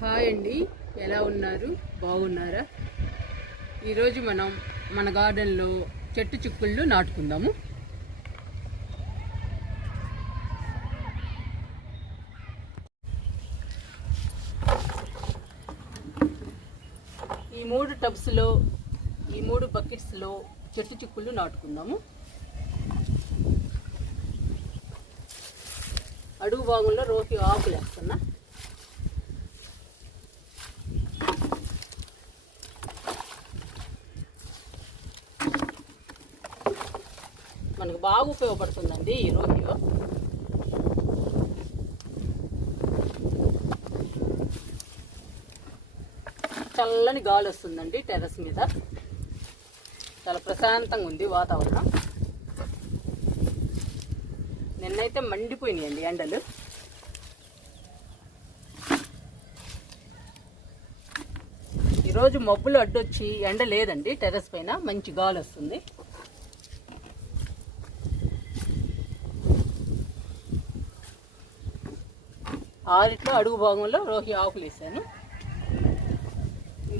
Hi అండి. ఎలా ఉన్నారు? బాగున్నారా? ఈరోజు మనం మన గార్డెన్లో చెట్టు చిక్కుళ్ళు నాటుకుందాము. ఈ మూడు టబ్స్లో ఈ మూడు బకెట్స్లో చెట్టు చిక్కుళ్ళు నాటుకుందాము. అడుగు భాగంలో రోహి ఆకులు వేస్తున్నా బాగా ఉపయోగపడుతుందండి ఈ రోహియో చల్లని గాలి వస్తుందండి టెర్రస్ మీద. చాలా ప్రశాంతంగా ఉంది వాతావరణం. నిన్నైతే మండిపోయినాయండి ఎండలు. ఈరోజు మబ్బులు అడ్డొచ్చి ఎండ లేదండి టెర్రస్ పైన మంచి గాలి వస్తుంది. ఆరిట్లో అడుగు భాగంలో రోహి ఆకులు వేసాను.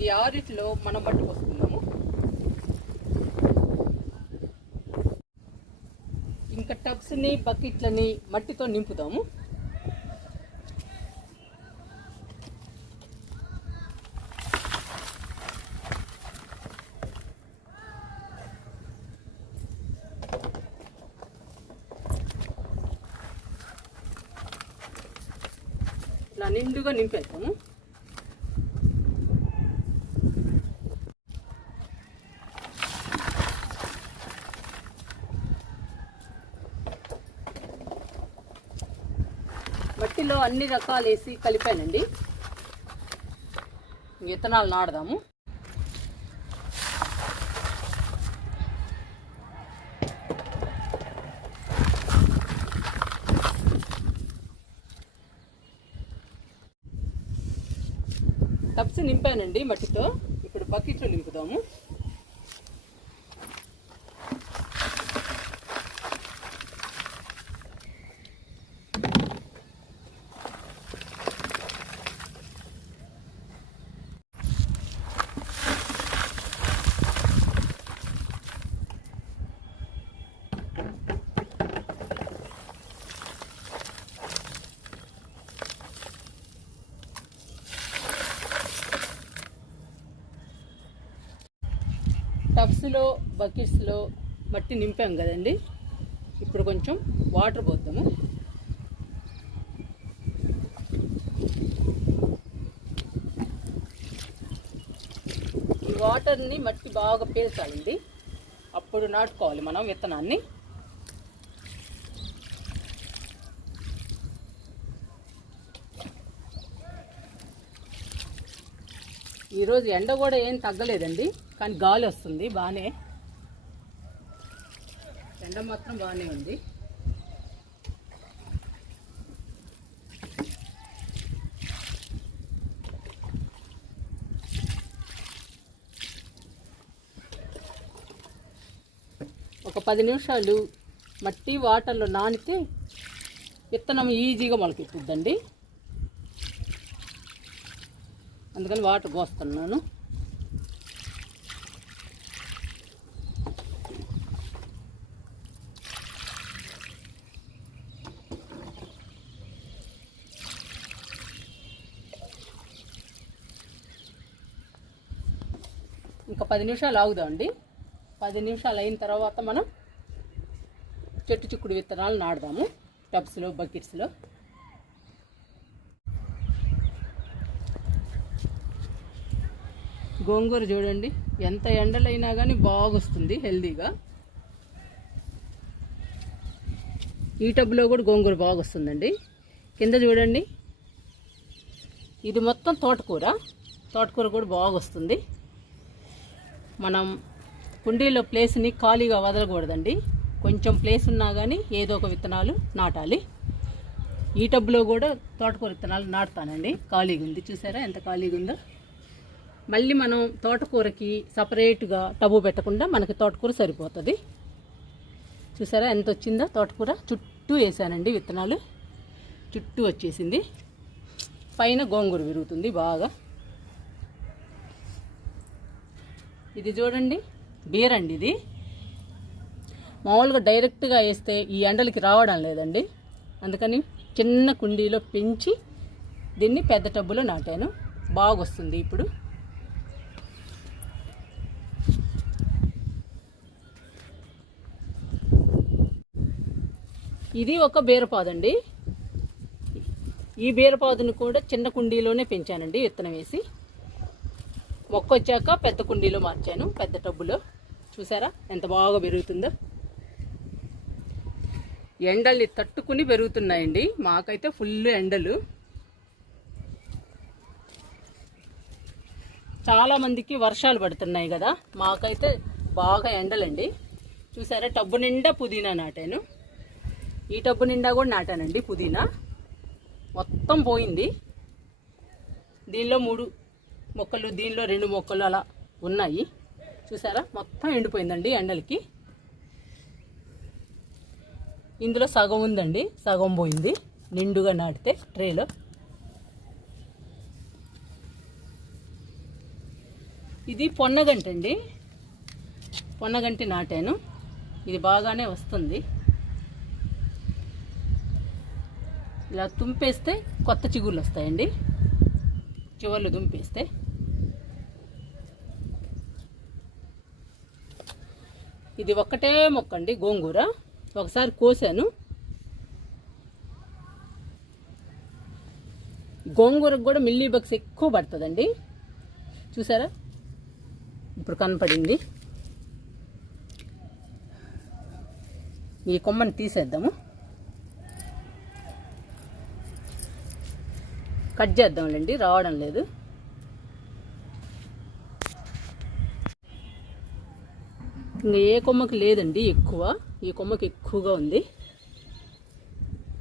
ఈ ఆరిట్లో మనం పట్టుకొస్తున్నాము. ఇంకా టబ్స్ని బకెట్లని మట్టితో నింపుతాము. నిండుగా నింపేస్తాము మట్టిలో అన్ని రకాలు వేసి కలిపానండి. విత్తనాలు నాడదాము. నింపానండి మట్టితో. ఇప్పుడు బకెట్లో నింపుదాము. టబ్స్లో బకెట్స్లో మట్టి నింపాం కదండి. ఇప్పుడు కొంచెం వాటర్ పోద్దాము. ఈ వాటర్ని మట్టి బాగా పీల్చాలండి. అప్పుడు నాటుకోవాలి మనం విత్తనాన్ని. ఈరోజు ఎండ కూడా ఏం తగ్గలేదండి. కానీ గాలి వస్తుంది బాగానే ఎండ మాత్రం బాగానే ఉంది. ఒక పది నిమిషాలు మట్టి వాటర్లో నానితే విత్తనం ఈజీగా మొలకెత్తుద్దండి అందుకని వాటర్ పోస్తున్నాను. ఇంకా పది నిమిషాలు ఆగుదామండి. పది నిమిషాలు అయిన తర్వాత మనం చెట్టు చిక్కుడు విత్తనాలు నాడదాము టబ్స్లో బకెట్స్లో. గోంగూర చూడండి. ఎంత ఎండలైనా కానీ బాగొస్తుంది హెల్దీగా ఈ టబ్లో కూడా గోంగూర బాగొస్తుందండి. కింద చూడండి. ఇది మొత్తం తోటకూర. తోటకూర కూడా బాగొస్తుంది. మనం కుండీలో ప్లేస్ని ఖాళీగా వదలకూడదండి. కొంచెం ప్లేస్ ఉన్నా కానీ ఏదో ఒక విత్తనాలు నాటాలి. ఈ టబ్లో కూడా తోటకూర విత్తనాలు నాటుతానండి. ఖాళీగా ఉంది. చూసారా ఎంత ఖాళీగా ఉందో? మళ్ళీ మనం తోటకూరకి సపరేట్గా టబు పెట్టకుండా మనకి తోటకూర సరిపోతుంది. చూసారా ఎంత వచ్చిందో తోటకూర? చుట్టూ వేసానండి విత్తనాలు. చుట్టూ వచ్చేసింది. పైన గోంగూర విరుగుతుంది బాగా. ఇది చూడండి బీరండి ఇది. మామూలుగా డైరెక్ట్గా వేస్తే ఈ ఎండలకి రావడం లేదండి. అందుకని చిన్న కుండీలో పెంచి దీన్ని పెద్ద టబ్బులో నాటాను. బాగా వస్తుంది ఇప్పుడు. ఇది ఒక బీరపాదండి ఈ బీరపాదును కూడా చిన్న కుండీలోనే పెంచానండి విత్తనం వేసి. మొక్క వచ్చాక పెద్ద కుండీలో మార్చాను పెద్ద టబ్బులో. చూసారా? ఎంత బాగా పెరుగుతుందో. ఎండల్ని తట్టుకుని పెరుగుతున్నాయండి. మాకైతే ఫుల్ ఎండలు. చాలామందికి వర్షాలు పడుతున్నాయి కదా. మాకైతే బాగా ఎండలండి. చూసారా? టబ్బు నిండా పుదీనా నాటాను. ఈ టబ్బు నిండా కూడా నాటానండి పుదీనా. మొత్తం పోయింది. దీనిలో మూడు మొక్కలు దీనిలో రెండు మొక్కలు అలా ఉన్నాయి. చూసారా? మొత్తం ఎండిపోయిందండి ఎండలకి. ఇందులో సగం ఉందండి సగం పోయింది. నిండుగా నాటితే ట్రేలో. ఇది పొన్నగంట అండి పొన్నగంటి నాటాను. ఇది బాగానే వస్తుంది. ఇలా తుంపేస్తే కొత్త చిగుళ్ళు వస్తాయండి. చివర్లు దుంపేస్తే. ఇది ఒక్కటే మొక్క అండి గోంగూర. ఒకసారి కోసాను. గోంగూరకు కూడా మిల్లీ బగ్స్ ఎక్కువ పడుతుందండి. చూసారా? ఇప్పుడు కనపడింది. ఈ కొమ్మని తీసేద్దాము. కట్ చేద్దాంలేండి రావడం లేదు. ఇంకా ఏ కొమ్మకి లేదండి ఎక్కువ ఈ కొమ్మకి ఎక్కువగా ఉంది.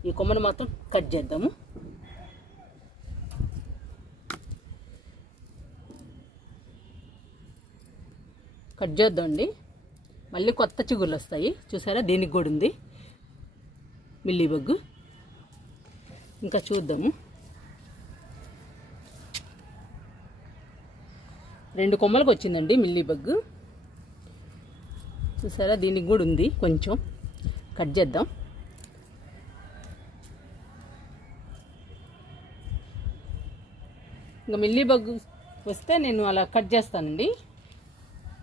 ఈ కొమ్మను మాత్రం కట్ చేద్దాము. కట్ చేద్దామండి. మళ్ళీ కొత్త చిగుర్లు వస్తాయి. చూసారా? దీనికి కూడా ఉంది. మిల్లీ బగ్గు. ఇంకా చూద్దాము. రెండు కొమ్మలకు వచ్చిందండి మిల్లీ బగ్. చూసారా? దీనికి కూడా ఉంది కొంచెం. కట్ చేద్దాం. ఇంకా మిల్లీ బగ్ వస్తే నేను అలా కట్ చేస్తానండి.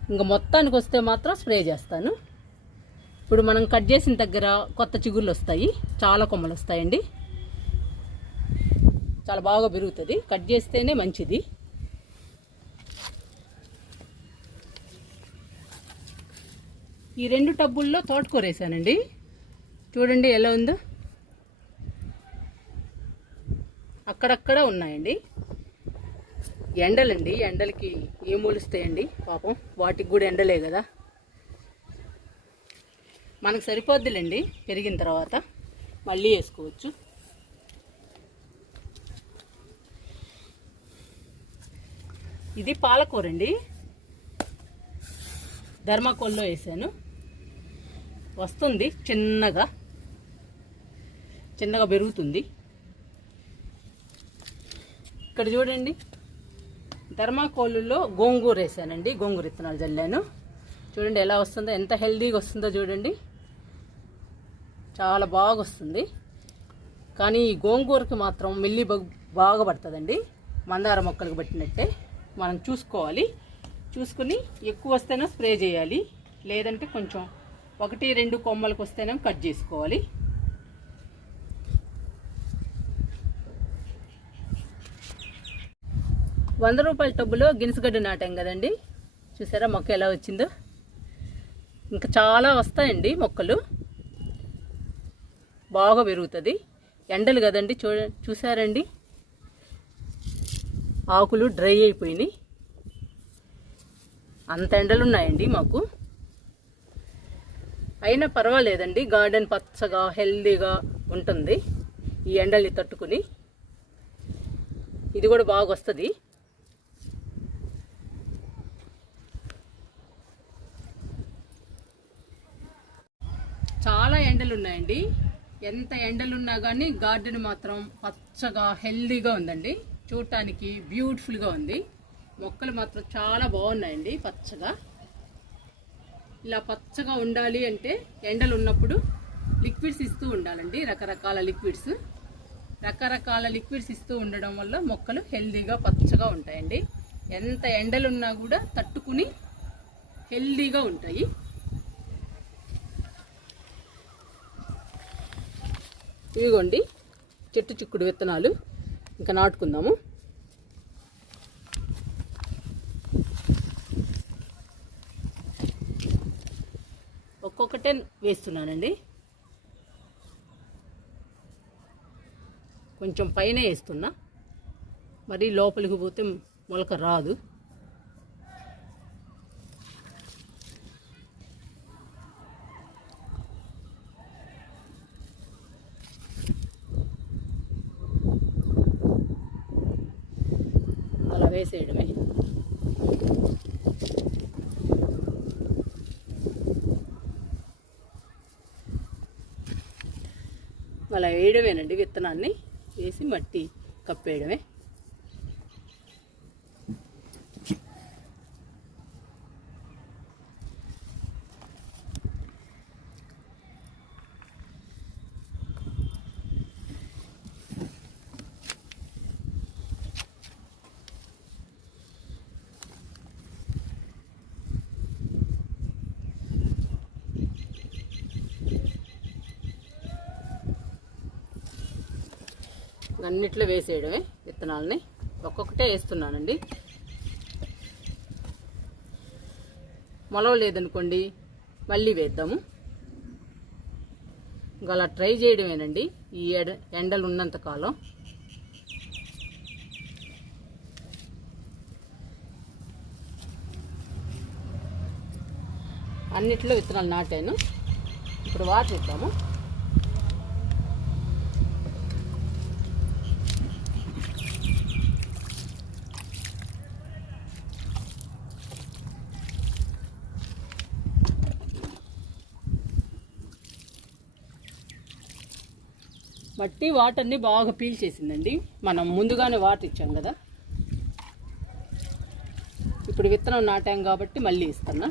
ఇంకా మొత్తానికి వస్తే మాత్రం స్ప్రే చేస్తాను. ఇప్పుడు మనం కట్ చేసిన దగ్గర కొత్త చిగుళ్ళు వస్తాయి. చాలా కొమ్మలు వస్తాయండి. చాలా బాగా పెరుగుతుంది. కట్ చేస్తేనే మంచిది. ఈ రెండు టబ్బుల్లో తోటకూర వేసానండి. చూడండి ఎలా ఉందో. అక్కడక్కడ ఉన్నాయండి. ఎండలండి ఎండలకి ఏం మూలుస్తాయండి పాపం. వాటికి కూడా ఎండలే కదా. మనకు సరిపోద్దిలేండి పెరిగిన తర్వాత మళ్ళీ వేసుకోవచ్చు. ఇది పాలకూర అండి ధర్మాకోల్లో వేసాను. వస్తుంది చిన్నగా చిన్నగా పెరుగుతుంది. ఇక్కడ చూడండి ధర్మాకోలులో గోంగూర వేసానండి గోంగూర విత్తనాలు చల్లాను. చూడండి ఎలా వస్తుందో ఎంత హెల్దీగా వస్తుందో చూడండి. చాలా బాగా వస్తుంది. కానీ ఈ గోంగూరకి మాత్రం మిల్లి బాగా పడుతుందండి. మందార మొక్కలకు పట్టినట్టే మనం చూసుకోవాలి. చూసుకుని ఎక్కువ వస్తేనే స్ప్రే చేయాలి. లేదంటే కొంచెం ఒకటి రెండు కొమ్మలకు వస్తేనే కట్ చేసుకోవాలి. వంద రూపాయల టబ్బులో గినుసుగడ్డ నాటాం కదండి. చూసారా మొక్క ఎలా వచ్చిందో? ఇంకా చాలా వస్తాయండి మొక్కలు. బాగా పెరుగుతుంది. ఎండలు కదండి చూ చూసారండి? ఆకులు డ్రై అయిపోయినాయి. అంత ఎండలు ఉన్నాయండి మాకు. అయినా పర్వాలేదండి. గార్డెన్ పచ్చగా హెల్దీగా ఉంటుంది. ఈ ఎండల్ని తట్టుకుని. ఇది కూడా బాగా వస్తుంది చాలా ఎండలు ఉన్నాయండి ఎంత ఎండలున్నా కానీ గార్డెన్ మాత్రం పచ్చగా హెల్దీగా ఉందండి. చూడటానికి బ్యూటిఫుల్గా ఉంది. మొక్కలు మాత్రం చాలా బాగున్నాయండి పచ్చగా. ఇలా పచ్చగా ఉండాలి అంటే ఎండలు ఉన్నప్పుడు లిక్విడ్స్ ఇస్తూ ఉండాలండి రకరకాల లిక్విడ్స్. రకరకాల లిక్విడ్స్ ఇస్తూ ఉండడం వల్ల మొక్కలు హెల్దీగా పచ్చగా ఉంటాయండి. ఎంత ఎండలున్నా కూడా తట్టుకుని హెల్దీగా ఉంటాయి. ఇవిగోండి చెట్టు చిక్కుడు విత్తనాలు. ఇంకా నాటుకుందాము. ఒక్కొక్కటే వేస్తున్నానండి. కొంచెం పైన వేస్తున్నా. మరి లోపలికి పోతే మొలక రాదు. అలా వేసేయడమే. అలా వేయడమేనండి విత్తనాన్ని వేసి మట్టి కప్పేయడమే. అన్నిట్లో వేసేయడమే విత్తనాలని. ఒక్కొక్కటే వేస్తున్నానండి. మొలవలేదనుకోండి మళ్ళీ వేద్దాము. ఇంకా అలా ట్రై చేయడమేనండి ఈ ఎడ ఎండలు ఉన్నంత కాలం. అన్నిట్లో విత్తనాలు నాటాను. ఇప్పుడు వాటర్ ఇద్దాము కాబట్టి వాటర్ని బాగా పీల్చేసిందండి మనం ముందుగానే వాటర్ ఇచ్చాం కదా. ఇప్పుడు విత్తనం నాటాం కాబట్టి మళ్ళీ ఇస్తున్నా.